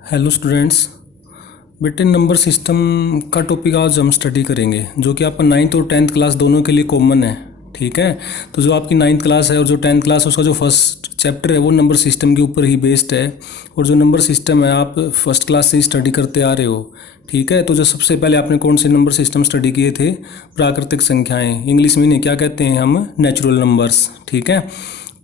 Hello students. बेटे number system का topic आज हम स्टडी करेंगे जो कि आपका नाइन्थ और टेंथ क्लास दोनों के लिए कॉमन है। ठीक है, तो जो आपकी नाइन्थ क्लास है और जो टेंथ क्लास है उसका जो फर्स्ट चैप्टर है वो नंबर सिस्टम के ऊपर ही बेस्ड है। और जो नंबर सिस्टम है आप फर्स्ट क्लास से ही स्टडी करते आ रहे हो। ठीक है, तो जो सबसे पहले आपने कौन से नंबर सिस्टम स्टडी किए थे? प्राकृतिक संख्याएँ, इंग्लिश में इन्हें क्या कहते हैं हम? Natural numbers. ठीक है,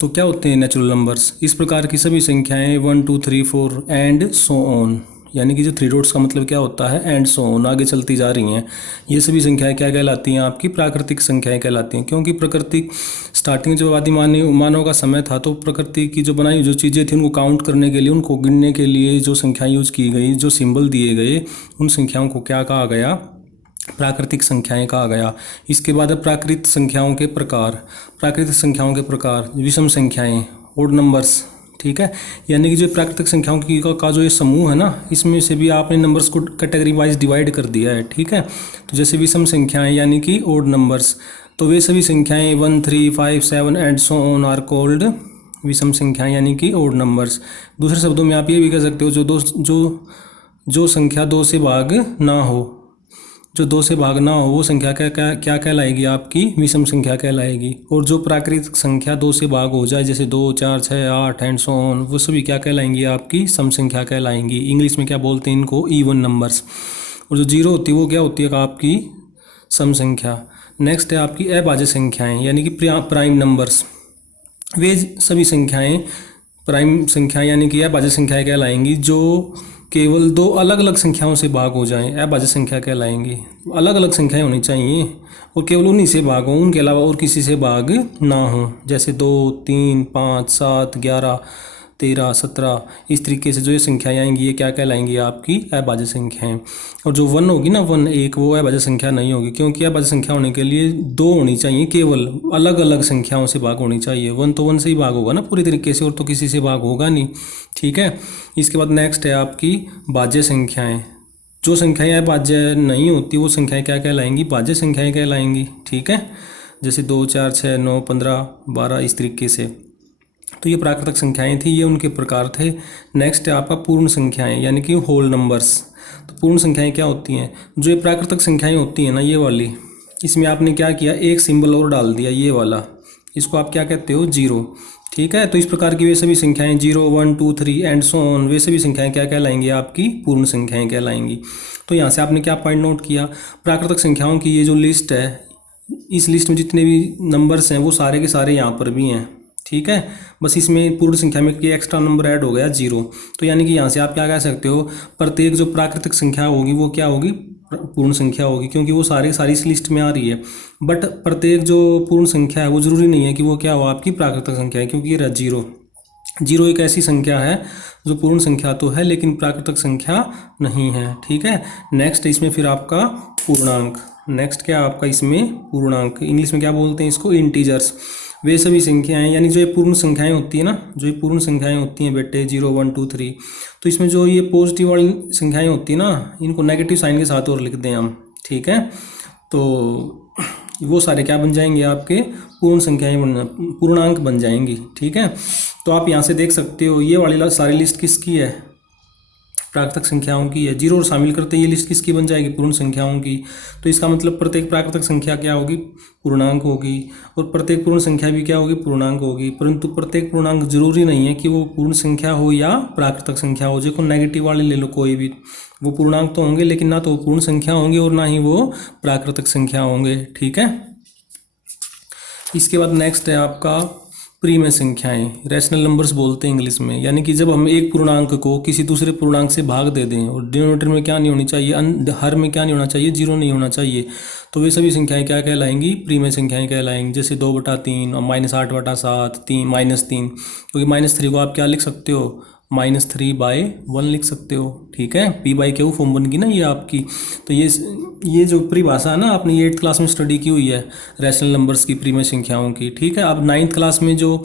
तो क्या होते हैं नेचुरल नंबर्स? इस प्रकार की सभी संख्याएं 1 2 3 4 एंड सो ऑन, यानी कि जो थ्री डॉट्स का मतलब क्या होता है? एंड सो ऑन, आगे चलती जा रही हैं। ये सभी संख्याएं क्या कहलाती हैं? आपकी प्राकृतिक संख्याएं कहलाती हैं। क्योंकि प्रकृति स्टार्टिंग जब आदि मानव का समय था तो प्रकृति की जो बनाई जो चीज़ें थी उनको काउंट करने के लिए, उनको गिनने के लिए जो संख्याएं यूज की गई, जो सिंबल दिए गए, उन संख्याओं को क्या कहा गया? प्राकृतिक संख्याएं कहा गया। इसके बाद है प्राकृत संख्याओं के प्रकार। प्राकृतिक संख्याओं के प्रकार, विषम संख्याएं, ओड नंबर्स। ठीक है, यानी कि जो प्राकृतिक संख्याओं की का जो ये समूह है ना, इसमें से भी आपने नंबर्स को कैटेगरी वाइज डिवाइड कर दिया है। ठीक है, तो जैसे विषम संख्याएं यानी कि ओड नंबर्स, तो वे सभी संख्याएं 1 3 5 7 and so on are called विषम संख्याएं यानी कि ओड नंबर्स। दूसरे शब्दों में आप ये भी कह सकते हो जो संख्या दो से भाग ना हो, जो दो से भाग ना हो वो संख्या क्या कहलाएगी? आपकी विषम संख्या कहलाएगी। और जो प्राकृतिक संख्या दो से भाग हो जाए, जैसे 2 4 6 8 एंड सो ऑन, वो सभी क्या कहलाएंगी? आपकी सम संख्या कहलाएंगी। इंग्लिश में क्या बोलते हैं इनको? Even numbers. और जो जीरो होती है वो क्या होती है? आपकी सम संख्या। नेक्स्ट है आपकी अभाज्य संख्याएं यानी कि प्राइम नंबर्स। वे सभी संख्याएं प्राइम संख्या यानी कि अभाज्य संख्याएं कहलाएंगी जो केवल दो अलग अलग संख्याओं से भाग हो जाएं, अभाज्य संख्या कहलाएंगी। अलग अलग संख्याएं होनी चाहिए और केवल उन्हीं से भाग हो, उनके अलावा और किसी से भाग ना हो। जैसे 2 3 5 7 11 13 17, इस तरीके से जो ये संख्याएं आएंगी ये क्या कहलाएंगी? आपकी अभाज्य संख्याएं। और जो 1 होगी ना, 1 1, वो अभाज्य संख्या नहीं होगी, क्योंकि अभाज्य संख्या होने के लिए दो होनी चाहिए, केवल अलग अलग संख्याओं से भाग होनी चाहिए। 1 तो 1 से ही भाग होगा ना पूरी तरीके से, और तो किसी से भाग होगा नहीं। ठीक है, इसके बाद नेक्स्ट है आपकी भाज्य संख्याएं। जो संख्याएं अभाज्य नहीं होती वो संख्याएं क्या कहलाएंगी? भाज्य संख्याएं कहलाएंगी। ठीक है, जैसे 2 4 6 9 15 12, इस तरीके से। तो ये प्राकृतिक संख्याएं थी, ये उनके प्रकार थे। नेक्स्ट है आपका पूर्ण संख्याएं यानी कि होल नंबर्स। तो पूर्ण संख्याएं क्या होती हैं? जो ये प्राकृतिक संख्याएं होती हैं ना, ये वाली, इसमें आपने क्या किया? एक सिंबल और डाल दिया, ये वाला, इसको आप क्या कहते हो? जीरो। ठीक है, तो इस प्रकार की वे सभी संख्याएं 0 1 2 3 एंड सो ऑन, वे सभी संख्याएं क्या कहलाएंगी? आपकी पूर्ण संख्याएं कहलाएंगी। तो यहाँ से आपने क्या पॉइंट नोट किया? प्राकृतिक संख्याओं की ये जो लिस्ट है, इस लिस्ट में जितने भी नंबर्स हैं वो सारे के सारे यहाँ पर भी हैं। ठीक है, बस इसमें पूर्ण संख्या में कि एक्स्ट्रा नंबर ऐड हो गया 0। तो यानी कि यहाँ से आप क्या कह सकते हो? प्रत्येक जो प्राकृतिक संख्या होगी वो क्या होगी? पूर्ण संख्या होगी, क्योंकि वो सारी इस लिस्ट में आ रही है। बट प्रत्येक जो पूर्ण संख्या है वो जरूरी नहीं है कि वो क्या हो? आपकी प्राकृतिक संख्या है, क्योंकि ये रहा जीरो। जीरो एक ऐसी संख्या है जो पूर्ण संख्या तो है लेकिन प्राकृतिक संख्या नहीं है। ठीक है, नेक्स्ट इसमें फिर आपका पूर्णांक। नेक्स्ट क्या आपका इसमें? पूर्णांक। इंग्लिश में क्या बोलते हैं इसको? इंटीजर्स। वे सभी संख्याएं यानी जो ये पूर्ण संख्याएं होती है ना, जो ये पूर्ण संख्याएं होती हैं बेटे 0 1 2 3, तो इसमें जो ये पॉजिटिव वाली संख्याएं होती है ना, इनको नेगेटिव साइन के साथ और लिख दें हम। ठीक है, तो वो सारे क्या बन जाएंगे? आपके पूर्ण संख्याएं पूर्णांक बन जाएंगी। ठीक है, तो आप यहाँ से देख सकते हो ये वाली सारी लिस्ट किसकी है? प्राकृतिक संख्याओं की है। जीरो और शामिल करते ये लिस्ट किसकी बन जाएगी? पूर्ण संख्याओं की। तो इसका मतलब प्रत्येक प्राकृतिक संख्या क्या होगी? पूर्णांक होगी। और प्रत्येक पूर्ण संख्या भी क्या होगी? पूर्णांक होगी। परंतु प्रत्येक पूर्णांक जरूरी नहीं है कि वो पूर्ण संख्या हो या प्राकृतिक संख्या हो। देखो नेगेटिव वाले ले लो कोई भी, वो पूर्णांक तो होंगे लेकिन ना तो वो पूर्ण संख्या होंगे और ना ही वो प्राकृतिक संख्या होंगे। ठीक है, इसके बाद नेक्स्ट है आपका प्रीमेय संख्याएं, रैशनल नंबर्स बोलते हैं इंग्लिश में। यानी कि जब हम एक पूर्णांक को किसी दूसरे पूर्णांक से भाग दे दें और डिनोमिनेटर में क्या नहीं होनी चाहिए? हर में क्या नहीं होना चाहिए? जीरो नहीं होना चाहिए। तो वे सभी संख्याएं क्या कहलाएंगी? प्रीमेय संख्याएं कहलाएंगी। जैसे 2/3 और -8/7, 3 क्योंकि -3 को आप क्या लिख सकते हो? -3/1 लिख सकते हो। ठीक है, p/q फॉर्म बन गई ना ये आपकी। तो ये जो परिभाषा है ना, आपने ये 8th क्लास में स्टडी की हुई है रैशनल नंबर्स की, प्रीमेय संख्याओं की। ठीक है, अब 9th क्लास में जो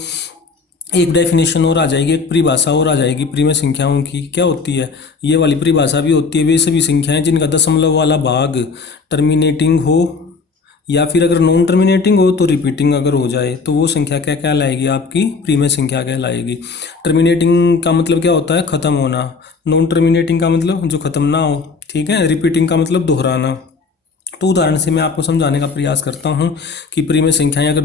एक डेफिनेशन और आ जाएगी, एक परिभाषा और आ जाएगी प्रीमेय संख्याओं की। क्या होती है? ये वाली परिभाषा भी होती है, वे सभी संख्याएं जिनका दशमलव वाला भाग टर्मिनेटिंग हो या फिर अगर नॉन टर्मिनेटिंग हो तो रिपीटिंग अगर हो जाए तो वो संख्या क्या कहलाएगी, आपकी प्रीमिय संख्या कहलाएगी। टर्मिनेटिंग का मतलब क्या होता है, ख़त्म होना। नॉन टर्मिनेटिंग का मतलब जो ख़त्म ना हो, ठीक है। रिपीटिंग का मतलब दोहराना। तो उदाहरण से मैं आपको समझाने का प्रयास करता हूँ कि प्रीमिय संख्याएं अगर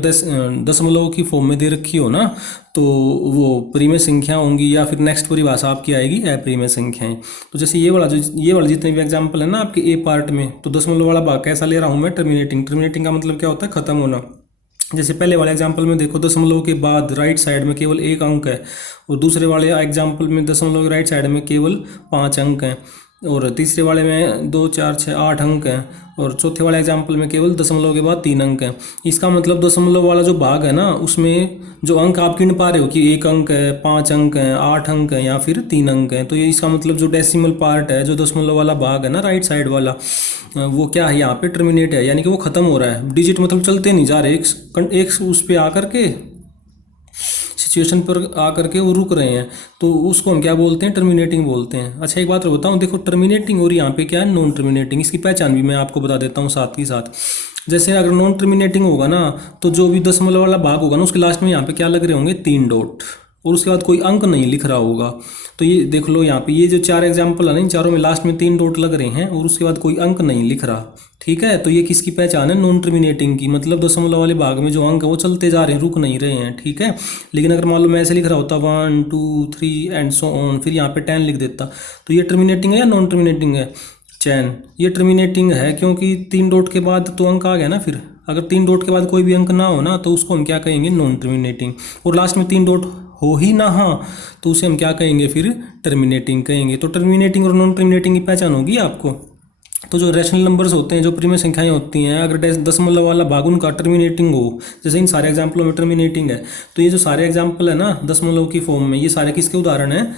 दशमलव की फॉर्म में दे रखी हो ना, तो वो प्रीमिय संख्या होंगी, या फिर नेक्स्ट परिभाषा आपकी आएगी अप्रीमिय संख्याएं। तो जैसे ये वाला जितने भी एग्जाम्पल है ना आपके ए पार्ट में, तो दशमलव वाला भाग कैसा ले रहा हूँ मैं, टर्मिनेटिंग। टर्मिनेटिंग का मतलब क्या होता है, खत्म होना। जैसे पहले वाले एग्जाम्पल में देखो, दशमलव के बाद राइट साइड में केवल एक अंक है, और दूसरे वाले एग्जाम्पल में दशमलव के राइट साइड में केवल 5 अंक हैं, और तीसरे वाले में 2 4 6 8 अंक हैं, और चौथे वाले एग्जाम्पल में केवल दशमलव के बाद 3 अंक हैं। इसका मतलब दशमलव वाला जो भाग है ना, उसमें जो अंक आप गिन पा रहे हो कि 1 अंक है, 5 अंक है, 8 अंक है, या फिर 3 अंक हैं, तो ये इसका मतलब जो डेसिमल पार्ट है, जो दशमलव वाला भाग है ना राइट साइड वाला, वो क्या है, यहाँ पे टर्मिनेट है, यानी कि वो खत्म हो रहा है। डिजिट मतलब चलते नहीं जा रहे, एक उस पर आकर के, सिचुएशन पर आकर के वो रुक रहे हैं, तो उसको हम क्या बोलते हैं, टर्मिनेटिंग बोलते हैं। अच्छा एक बात बताऊँ, देखो टर्मिनेटिंग और यहाँ पे क्या है, नॉन टर्मिनेटिंग। इसकी पहचान भी मैं आपको बता देता हूँ साथ ही साथ। जैसे अगर नॉन टर्मिनेटिंग होगा ना, तो जो भी दशमलव वाला भाग होगा ना, उसके लास्ट में यहाँ पे क्या लग रहे होंगे, 3 डॉट, और उसके बाद कोई अंक नहीं लिख रहा होगा। तो ये देख लो, यहाँ पे ये जो 4 एग्जाम्पल है ना, इन चारों में लास्ट में 3 डॉट लग रहे हैं, और उसके बाद कोई अंक नहीं लिख रहा, ठीक है। तो ये किसकी पहचान है, नॉन टर्मिनेटिंग की। मतलब दशमलव वाले भाग में जो अंक है वो चलते जा रहे हैं, रुक नहीं रहे हैं, ठीक है। लेकिन अगर मान लो मैं ऐसे लिख रहा होता 1 2 3 एंड सो ऑन, फिर यहाँ पे 10 लिख देता, तो ये टर्मिनेटिंग है या नॉन टर्मिनेटिंग है, चैन। ये टर्मिनेटिंग है, क्योंकि 3 डॉट के बाद तो अंक आ गया ना। फिर अगर 3 डॉट के बाद कोई भी अंक ना हो ना, तो उसको हम क्या कहेंगे, नॉन टर्मिनेटिंग। और लास्ट में 3 डॉट हो ही ना, हाँ, तो उसे हम क्या कहेंगे, फिर टर्मिनेटिंग कहेंगे। तो टर्मिनेटिंग और नॉन टर्मिनेटिंग की पहचान होगी आपको। तो जो रैशनल नंबर्स होते हैं, जो प्रीमिय संख्याएं होती हैं, अगर दशमलव वाला भाग उनका टर्मिनेटिंग हो, जैसे इन सारे एग्जाम्पलों में टर्मिनेटिंग है, तो ये जो सारे एग्जाम्पल है ना दशमलव की फॉर्म में, ये सारे किसके उदाहरण हैं,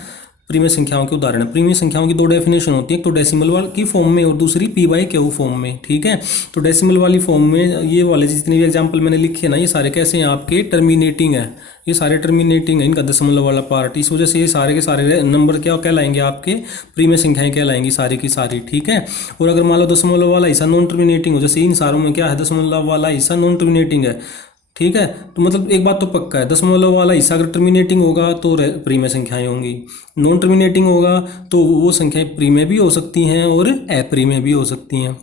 प्रीमिय संख्याओं के उदाहरण है। प्रीमिय संख्याओं की 2 डेफिनेशन होती है, एक तो डेसिमल वाली की फॉर्म में और दूसरी p/q फॉर्म में, ठीक है। तो डेसिमल वाली फॉर्म में ये वाले जितने भी एग्जाम्पल मैंने लिखे हैं ना, ये सारे कैसे हैं, आपके टर्मिनेटिंग है। ये सारे टर्मिनेटिंग है, इनका दशमलव वाला पार्ट। इस वजह से ये सारे के सारे नंबर क्या कहलाएंगे, आपके प्रीमिय संख्याएं कहलाएंगी सारी की सारी, ठीक है। और अगर मान लो दशमलव वाला हिस्सा नॉन टर्मिनेटिंग हो, जैसे इन सारों में क्या है, दशमलव वाला हिस्सा नॉन टर्मिनेटिंग है, ठीक है। तो मतलब एक बात तो पक्का है, दशमलव वाला हिस्सा अगर टर्मिनेटिंग होगा तो प्रीमिय संख्याएं होंगी, नॉन टर्मिनेटिंग होगा तो वो संख्याएं प्रीमिय भी हो सकती हैं और अप्रीमिय भी हो सकती हैं।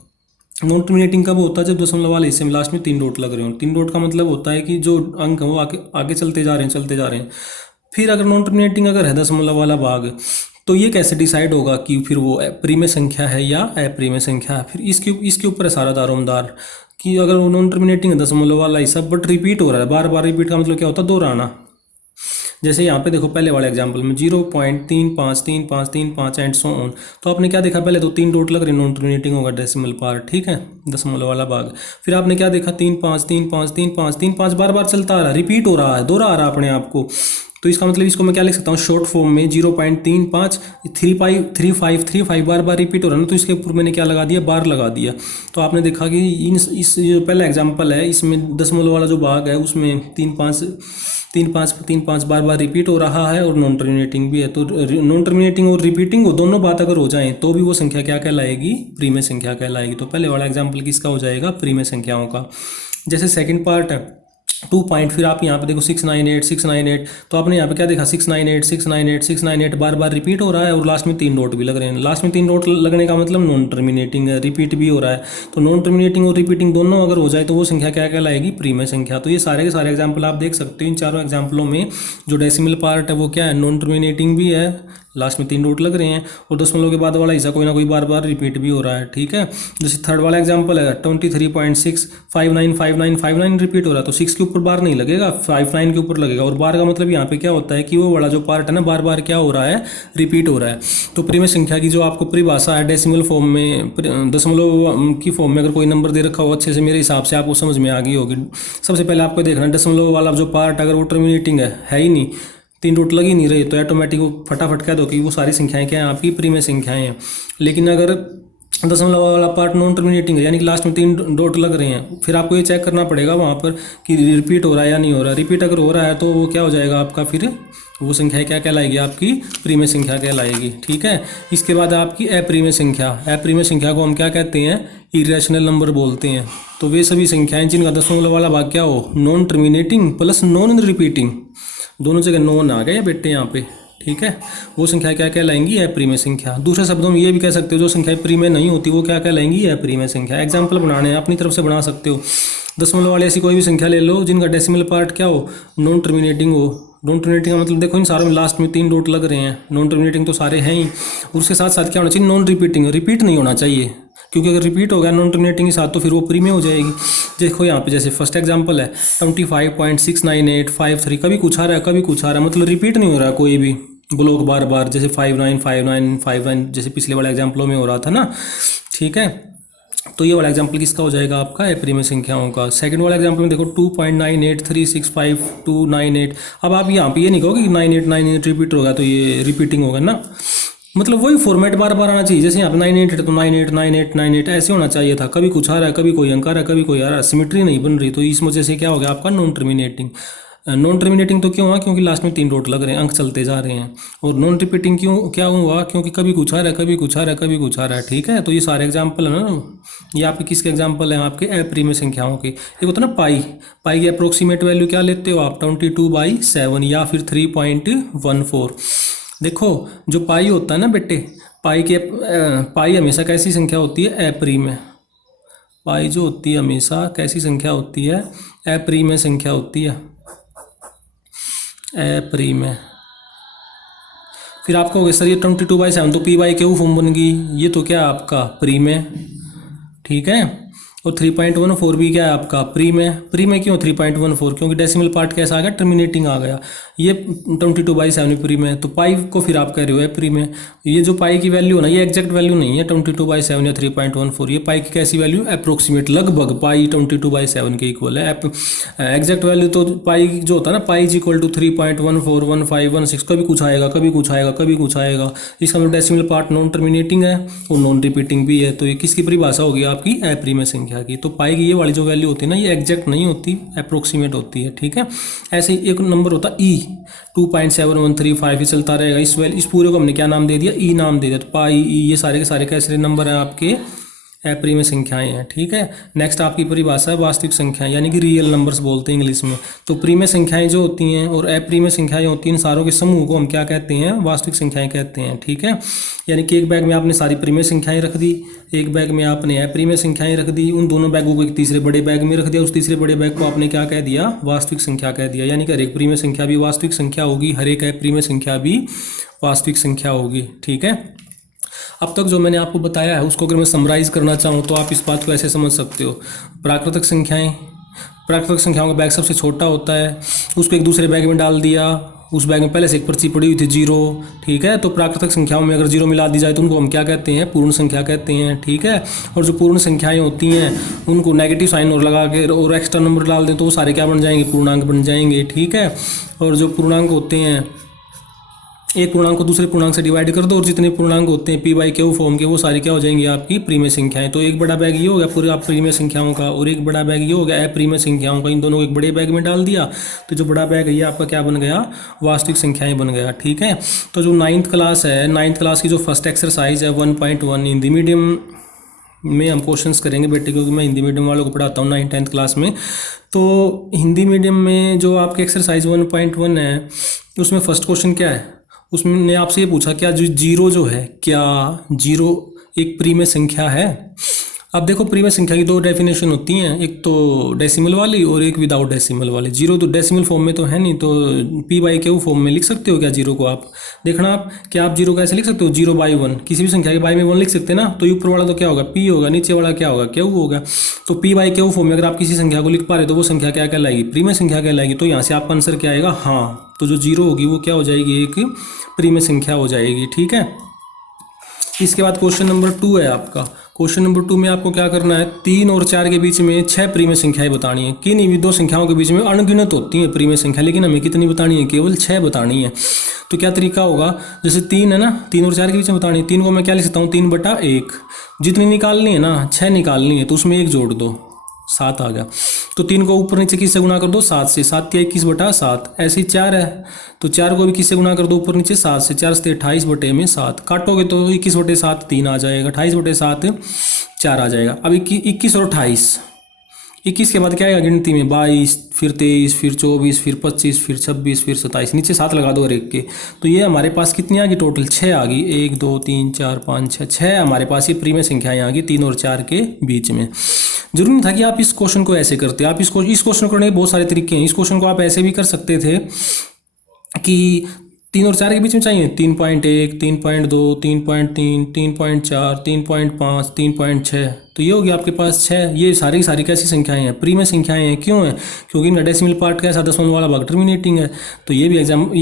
नॉन टर्मिनेटिंग कब होता है, जब दशमलव वाले हिस्से में लास्ट में 3 डॉट लग रहे हो। 3 डॉट का मतलब होता है कि जो अंक है वो आगे आगे चलते जा रहे हैं, चलते जा रहे हैं। फिर अगर नॉन टर्मिनेटिंग अगर है दशमलव वाला भाग, तो ये कैसे डिसाइड होगा कि फिर वो प्रीमिय संख्या है या अप्रीमिय संख्या है। फिर इसके ऊपर है सारा दारोमदार, कि अगर वो नॉन टर्मिनेटिंग है दशमलव वाला हिस्सा, बट रिपीट हो रहा है बार बार, रिपीट का मतलब क्या होता है, दोहराना। जैसे यहाँ पे देखो पहले वाले एग्जाम्पल में 0.353535 एंड सो ऑन, तो आपने क्या देखा, पहले तो 3 डॉट लग रहे, नॉन टर्मिनेटिंग होगा डेसिमल पार्ट, ठीक है, दशमलव वाला भाग। फिर आपने क्या देखा, 3 5 बार बार चलता आ रहा है, रिपीट हो रहा है, दोहरा आ रहा है अपने आप को। तो इसका मतलब इसको मैं क्या लिख सकता हूँ, शॉर्ट फॉर्म में 0.3535 बार बार रिपीट हो रहा है ना, तो इसके ऊपर मैंने क्या लगा दिया, बार लगा दिया। तो आपने देखा कि इस जो पहला एग्जाम्पल है, इसमें दशमलव वाला जो भाग है उसमें 3 5 बार बार रिपीट हो रहा है, और नॉन टर्मिनेटिंग भी है। तो नॉन टर्मिनेटिंग और रिपीटिंग वो दोनों बात अगर हो जाएं, तो भी वो संख्या क्या कहलाएगी, प्रीमिय संख्या कहलाएगी। तो पहले वाला एग्जाम्पल किसका हो जाएगा, प्रीमिय संख्याओं का। जैसे सेकंड पार्ट है 2 पॉइंट, फिर आप यहाँ पे देखो 698, तो आपने यहाँ पे क्या देखा, 698 बार बार रिपीट हो रहा है, और लास्ट में 3 डॉट भी लग रहे हैं। लास्ट में 3 डॉट लगने का मतलब नॉन टर्मिनेटिंग है, रिपीट भी हो रहा है। तो नॉन टर्मिनेटिंग और रिपीटिंग दोनों अगर हो जाए, तो वो संख्या क्या कहलाएगी, प्रीमिय संख्या। तो ये सारे के सारे एग्जाम्पल आप देख सकते हो, इन चारों एग्जाम्पलों में जो डेसिमल पार्ट है वो क्या है, नॉन टर्मिनेटिंग भी है, लास्ट में 3 डॉट लग रहे हैं, और दशमलव के बाद वाला हिस्सा कोई ना कोई बार बार रिपीट भी हो रहा है, ठीक है। जैसे थर्ड वाला एग्जांपल है 23.6595959 रिपीट हो रहा है, तो 6 के ऊपर बार नहीं लगेगा, 59 के ऊपर लगेगा। और बार का मतलब यहाँ पे क्या होता है कि वो वाला जो पार्ट है ना, बार बार क्या हो रहा है, रिपीट हो रहा है। तो प्रीमिय संख्या की जो आपको परिभाषा है डेसिमल फॉर्म में, दशमलव की फॉर्म में अगर कोई नंबर दे रखा हो अच्छे से, मेरे हिसाब से आपको समझ में आ गई होगी। सबसे पहले आपको देखना, दशमलव वाला जो पार्ट अगर वो टर्मिनेटिंग है ही नहीं, 3 डॉट लग ही नहीं रही, तो ऑटोमेटिक वो फटाफट कह दो कि वो सारी संख्याएं क्या हैं, आपकी प्रीमिय संख्याएं हैं। लेकिन अगर दशमलव वाला पार्ट नॉन टर्मिनेटिंग है, यानी कि लास्ट में 3 डॉट लग रहे हैं, फिर आपको ये चेक करना पड़ेगा वहाँ पर कि रिपीट हो रहा है या नहीं हो रहा है। रिपीट अगर हो रहा है तो वो क्या हो जाएगा आपका, फिर वो संख्या क्या कहलाएगी? आपकी प्रीमे संख्या कहलाएगी। ठीक है, इसके बाद आपकी अप्रीमे संख्या। अप्रीमे संख्या को हम क्या कहते हैं? इरेशनल नंबर बोलते हैं। तो वे सभी संख्याएं जिनका दशमलव वाला भाग क्या हो? Non terminating plus non repeating, दोनों जगह नॉन आ गए बेटे यहाँ पे। ठीक है, वो संख्या क्या कहलाएंगी? अप्रीमे संख्या। दूसरे शब्दों में ये भी कह सकते हो जो संख्या प्रीमे नहीं होती वो क्या कहलाएंगी? अप्रीमे संख्या। एग्जाम्पल बनाने हैं, अपनी तरफ से बना सकते हो। दशमलव वाली ऐसी कोई भी संख्या ले लो जिनका डेसिमल पार्ट क्या हो? नॉन टर्मिनेटिंग हो। नॉन टर्मिनेटिंग का मतलब देखो इन सारों में लास्ट में 3 डॉट लग रहे हैं, नॉन टर्मिनेटिंग तो सारे हैं ही। उसके साथ साथ क्या होना चाहिए? नॉन रिपीटिंग, रिपीट नहीं होना चाहिए, क्योंकि अगर रिपीट हो गया नॉन टर्मिनेटिंग के साथ तो फिर वो प्रीमे हो जाएगी। देखो यहाँ पे जैसे फर्स्ट एग्जांपल है 25.69853, कभी कुछ आ रहा है कभी कुछ आ रहा है, मतलब रिपीट नहीं हो रहा है कोई भी ब्लॉक बार बार, जैसे 595959 जैसे पिछले वाले एग्जाम्पलों में हो रहा था ना। ठीक है, तो ये वाला एग्जाम्पल किसका हो जाएगा? आपका अप्रीमे संख्याओं का। सेकंड वाला एग्जाम्पल में देखो 2.98365298। अब आप यहाँ पे ये नहीं कहोगे कि 9898 रिपीट होगा तो ये रिपीटिंग होगा ना, मतलब वही फॉर्मेट बार बार आना चाहिए। जैसे यहाँ पे 98 है तो 989898 ऐसे होना चाहिए था। कभी कुछ आ रहा है कभी कोई अंक आ रहा है कभी कोई आ रहा है, सिमेट्री नहीं बन रही, तो इस वजह से क्या हो गया आपका? Non terminating. नॉन टर्मिनेटिंग तो क्यों हुआ? क्योंकि लास्ट में 3 डॉट लग रहे हैं, अंक चलते जा रहे हैं। और नॉन रिपीटिंग क्यों क्या हुआ? क्योंकि कभी कुछ आ रहा है कभी कुछ आ रहा है कभी कुछ आ रहा है। ठीक है, तो ये सारे एग्जाम्पल है ना, ये आपके किसके एग्जाम्पल हैं? आपके अप्रीमे संख्याओं के। एक होता है ना पाई, पाई की अप्रोक्सीमेट वैल्यू क्या लेते हो आप? 22/7 या फिर 3.14। देखो जो पाई होता है ना बेटे, पाई के पाई हमेशा कैसी संख्या होती है? अप्रीमे। पाई जो होती है हमेशा कैसी संख्या होती है? अप्रीमे संख्या होती है, अप्रीमे। फिर आपका हो गया सर ये 22/7 तो पी बाई क्यू फॉर्म बन गई, ये तो क्या है आपका? प्रीमे। ठीक है, और 3.14 भी क्या है आपका? प्रीमे। प्रीमे क्यों 3.14? क्योंकि डेसिमल पार्ट कैसा आ गया? टर्मिनेटिंग आ गया। ये 22/7 प्रीमे, तो पाई को फिर आप कह रहे हो है प्रीमे। ये जो पाई की वैल्यू है ना, ये एग्जैक्ट वैल्यू नहीं है 22/7 या 3.14, ये पाई की कैसी वैल्यू? अप्रोक्सीमेट, लगभग पाई 22/7 के इक्वल है। एग्जैक्ट वैल्यू तो पाई जो होता है ना, पाई इज इक्वल टू 3.141516, कभी कुछ आएगा कभी कुछ आएगा कभी कुछ आएगा। इसका मतलब डेसिमल पार्ट नॉन टर्मिनेटिंग है और नॉन रिपीटिंग भी है, तो ये किसकी परिभाषा होगी? आपकी अप्रीमे संख्या की। तो पाई की ये वाली जो वैल्यू होती है ना, ये एग्जैक्ट नहीं होती, अप्रोक्सीमेट होती है। ठीक है, ऐसे ही एक नंबर होता है ई, 2.7135 ही चलता रहेगा। इस पूरे को हमने क्या नाम दे दिया? ई नाम दे दिया। तो पाई ई ये सारे के सारे कैसे नंबर हैं? आपके अप्रीमे संख्याएं हैं। ठीक है, नेक्स्ट आपकी परिभाषा है वास्तविक संख्याएं, यानी कि रियल नंबर्स बोलते हैं इंग्लिश में। तो प्रीमे संख्याएं जो होती हैं और अप्रीमे संख्याएं होती हैं, इन सारों के समूह को हम क्या कहते हैं? वास्तविक संख्याएं कहते हैं। ठीक है, यानी कि एक बैग में आपने सारी प्रीमे संख्याएं रख दी, एक बैग में आपने अप्रीमे संख्याएं रख दी, उन दोनों बैगों को एक तीसरे बड़े बैग में रख दिया, उस तीसरे बड़े बैग को आपने क्या कह दिया? वास्तविक संख्या कह दिया। यानी कि हर एक प्रीमे संख्या भी वास्तविक संख्या होगी, हर एक अप्रीमे संख्या भी वास्तविक संख्या होगी। ठीक है, अब तक जो मैंने आपको बताया है उसको अगर मैं समराइज़ करना चाहूँ तो आप इस बात को ऐसे समझ सकते हो। प्राकृतिक संख्याएं, प्राकृतिक संख्याओं का बैग सबसे छोटा होता है, उसको एक दूसरे बैग में डाल दिया, उस बैग में पहले से एक पर्ची पड़ी हुई थी 0। ठीक है, तो प्राकृतिक संख्याओं में अगर 0 मिला दी जाए तो उनको हम क्या कहते हैं? पूर्ण संख्या कहते हैं। ठीक है, और जो पूर्ण संख्याएं होती हैं उनको नेगेटिव साइन और लगा के और एक्स्ट्रा नंबर डाल दें तो वो सारे क्या बन जाएंगे? पूर्णांक बन जाएंगे। ठीक है, और जो पूर्णांक होते हैं, एक पूर्णांक को दूसरे पूर्णांक से डिवाइड कर दो और जितने पूर्णांक होते हैं पी बाई क्यू फॉर्म के, वो सारी क्या हो जाएंगी? आपकी प्रीमे संख्याएं। तो एक बड़ा बैग ये हो गया पूरे आप प्रीमे संख्याओं का, और एक बड़ा बैग ये हो गया अप्रीमे संख्याओं का। इन दोनों को एक बड़े बैग में डाल दिया तो जो बड़ा बैग है ये आपका क्या बन गया? वास्तविक संख्याएं बन गया। ठीक है, तो जो 9th क्लास है, 9th क्लास की जो फर्स्ट एक्सरसाइज है 1.1 हिंदी मीडियम में हम क्वेश्चंस करेंगे बेटे, क्योंकि मैं हिंदी मीडियम वालों को पढ़ाता हूँ 9th 10th क्लास में। तो हिंदी मीडियम में जो आपके एक्सरसाइज 1.1 है उसमें फर्स्ट क्वेश्चन क्या है? उसने आपसे ये पूछा क्या जो 0 जो है, क्या 0 एक प्रीमे संख्या है? अब देखो प्रीमे संख्या की 2 डेफिनेशन होती हैं, एक तो डेसिमल वाली और एक विदाउट डेसिमल वाली। 0 तो डेसिमल फॉर्म में तो है नहीं, तो पी बाई क्यू फॉर्म में लिख सकते हो क्या 0 को आप? देखना आप क्या आप 0 कैसे लिख सकते हो? 0/1, किसी भी संख्या के बाई में 1 लिख सकते हैं ना, तो ऊपर वाला तो क्या होगा? पी होगा, नीचे वाला क्या होगा? क्यू होगा। तो पी बाई क्यू फॉर्म में अगर आप किसी संख्या को लिख पा रहे तो वो संख्या क्या कहलाएगी? प्रीमे संख्या कहलाएगी। तो यहाँ से आपका आंसर क्या आएगा? हाँ, तो जो 0 होगी वो क्या हो जाएगी? एक प्रीमे संख्या हो जाएगी। ठीक है, इसके बाद क्वेश्चन नंबर 2 है आपका। क्वेश्चन नंबर 2 में आपको क्या करना है? 3 और 4 के बीच में 6 प्रीमे संख्याएं बतानी है। किन्हीं भी 2 संख्याओं के बीच में अनगिनत होती हैं प्रीमे संख्या, लेकिन हमें कितनी बतानी है? केवल 6 बतानी है। तो क्या तरीका होगा? जैसे 3 है ना, 3 और 4 के बीच में बतानी है, 3 को मैं क्या लिख सकता हूँ? 3/1। जितनी निकालनी है ना, 6 निकालनी है, तो उसमें 1 जोड़ दो। 7 आ गया। तो 3 को ऊपर नीचे किससे गुना कर दो 7 से, 7 के 21/7। ऐसे ही 4 है तो 4 को भी किससे गुना कर दो ऊपर नीचे 7 से, 4 से 28/7। काटोगे तो 21/7 3 आ जाएगा, 28/7 4 आ जाएगा। अब 21 और 28, 21 के बाद क्या आएगा गिनती में 22, फिर 23, फिर 24, फिर 25, फिर 26, फिर 27, नीचे 7 लगा दो हर एक के। तो ये हमारे पास कितनी आ गई टोटल 6 आ गई, 1 2 3 4 5 6, 6 हमारे पास ये प्रीमियम संख्याएं आ गई 3 और 4 के बीच में। जरूरी नहीं था कि आप इस क्वेश्चन को ऐसे करते, आप इस क्वेश्चन करने के बहुत सारे तरीके हैं। इस क्वेश्चन को आप ऐसे भी कर सकते थे कि 3 और 4 के बीच में चाहिए 3.1, 3.2, 3.3, 3.4, 3.5, 3.6, तो ये हो गया आपके पास 6। ये सारी की सारी कैसी संख्याएं हैं, प्रीमियम संख्याएं हैं। क्यों है? क्योंकि इनका डेसिमल पार्ट कैसा 10वां वाला भाग टर्मिनेटिंग है। तो ये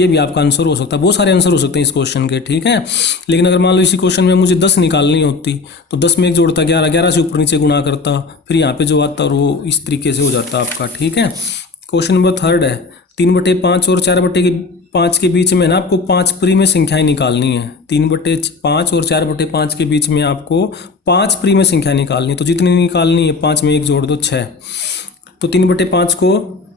भी आपका आंसर हो सकता है। बहुत सारे आंसर हो सकते हैं इस क्वेश्चन के, ठीक है। लेकिन अगर मान लो इसी क्वेश्चन में मुझे 10 निकालनी होती तो 10 में एक जोड़ता 11, 11 से ऊपर नीचे गुणा करता, फिर यहाँ पे जो आता वो इस तरीके से हो जाता आपका, ठीक है। क्वेश्चन नंबर 3 है, 3/5 और 4/5 के बीच में ना आपको 5 प्रीमियम संख्याएं निकालनी है। 3/5 और 4/5 के बीच में आपको 5 प्रीमियम संख्या निकालनी है। तो जितनी निकालनी है 5 में एक जोड़ दो 6। तो 3/5 को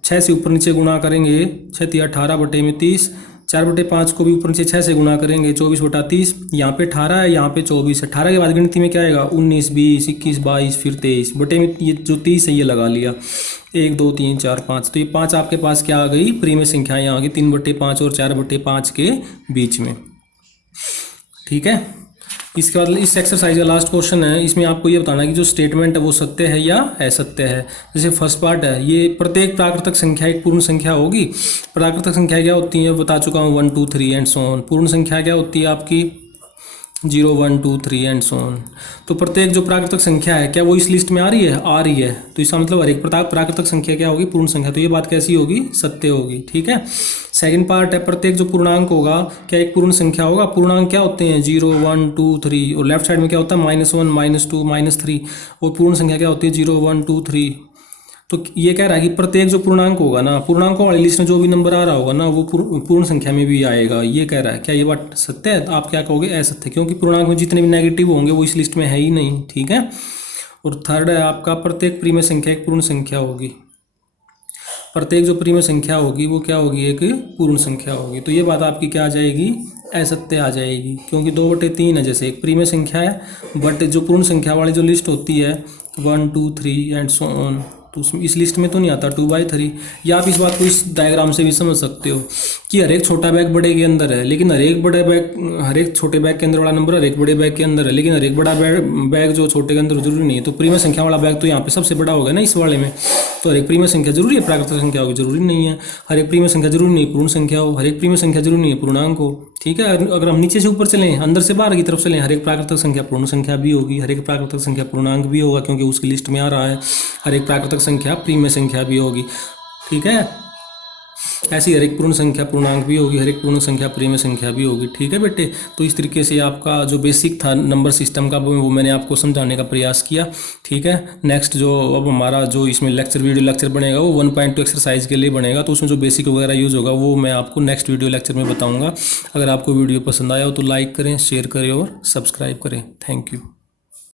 6 से ऊपर नीचे गुणा करेंगे, 6 × 18/30। 4/5 को भी ऊपर नीचे 6 से गुणा करेंगे, 24/30। यहाँ पे 18 है, यहाँ पे 24 है। 18 के बाद गिनती में क्या आएगा 19, 20, 21, 22, फिर 23 बटे में ये जो 30 है ये लगा लिया, 1 2 3 4 5। तो ये 5 आपके पास क्या आ गई प्रीमियम संख्याएं आ गई 3/5 और 4/5 के बीच में, ठीक है। इसके बाद इस एक्सरसाइज का लास्ट क्वेश्चन है, इसमें आपको ये बताना है कि जो स्टेटमेंट है वो सत्य है या असत्य है। जैसे फर्स्ट पार्ट है, ये प्रत्येक प्राकृतिक संख्या एक पूर्ण संख्या होगी। प्राकृतिक संख्या क्या होती है बता चुका हूँ, 1 2 3 एंड सो ऑन। पूर्ण संख्या क्या होती है आपकी 0 1 2 3 एंड सो ऑन। तो प्रत्येक जो प्राकृतिक संख्या है क्या वो इस लिस्ट में आ रही है? आ रही है। तो इसका मतलब हर एक प्राकृतिक संख्या क्या होगी पूर्ण संख्या। तो ये बात कैसी होगी? सत्य होगी, ठीक है। सेकंड पार्ट है, प्रत्येक जो पूर्णांक होगा क्या एक पूर्ण संख्या होगा। पूर्णांक क्या होते हैं 0 1 2 3, और लेफ्ट साइड में क्या होता है -1 -2 -3, और पूर्ण संख्या क्या होती है 0 1 2 3। तो ये कह रहा है कि प्रत्येक जो पूर्णांक होगा ना, पूर्णांकों वाली लिस्ट में जो भी नंबर आ रहा होगा ना वो पूर्ण संख्या में भी आएगा, ये कह रहा है। क्या ये बात सत्य है? तो आप क्या कहोगे? असत्य, क्योंकि पूर्णांक में जितने भी नेगेटिव होंगे वो इस लिस्ट में है ही नहीं, ठीक है। और थर्ड है आपका, प्रत्येक प्रीमियम संख्या एक पूर्ण संख्या होगी। प्रत्येक जो प्रीमियम संख्या होगी वो क्या होगी? एक पूर्ण संख्या होगी। तो ये बात आपकी क्या आ जाएगी? असत्य आ जाएगी, क्योंकि 2/3 है जैसे एक प्रीमियम संख्या है, बट जो पूर्ण संख्या वाली जो लिस्ट होती है 1 2 3 एंड सो ऑन, तो उसमें इस लिस्ट में तो नहीं आता 2/3। या आप इस बात को इस डायग्राम से भी समझ सकते हो कि हर एक छोटा बैग बड़े के अंदर है, लेकिन हर एक छोटे बैग के अंदर वाला नंबर हर एक बड़े बैग के अंदर है, लेकिन हर एक बड़ा बैग जो छोटे के अंदर जरूरी नहीं है। तो प्रीमियम संख्या वाला बैग तो यहाँ पे सबसे बड़ा होगा ना इस वाले में। तो हर एक प्रीमियम संख्या जरूरी है प्राकृतिक संख्या होगी? जरूरी नहीं है। हर एक प्रीमियम संख्या जरूरी नहीं पूर्ण संख्या हो, हर एक प्रीमियम संख्या जरूरी नहीं है पूर्णांक हो, ठीक है। अगर हम नीचे से ऊपर चलें, अंदर से बाहर की तरफ चलें, हर एक प्राकृतिक संख्या पूर्ण संख्या भी होगी, हर एक प्राकृतिक संख्या पूर्णांक भी होगा, क्योंकि उसकी लिस्ट में आ रहा है। हर एक प्राकृतिक संख्या प्रीमियम संख्या भी होगी, ठीक है। ऐसी हर एक पूर्ण संख्या पूर्णांक भी होगी, हर एक पूर्ण संख्या प्रीमियम संख्या भी होगी, ठीक है बेटे। तो इस तरीके से आपका जो बेसिक था नंबर सिस्टम का वो मैंने आपको समझाने का प्रयास किया, ठीक है। नेक्स्ट जो अब हमारा जो इसमें वीडियो लेक्चर बनेगा वो 1.2 एक्सरसाइज के लिए बनेगा। तो उसमें जो बेसिक वगैरह यूज़ होगा वो मैं आपको नेक्स्ट वीडियो लेक्चर में बताऊँगा। अगर आपको वीडियो पसंद आया हो तो लाइक करें, शेयर करें और सब्सक्राइब करें। Thank you.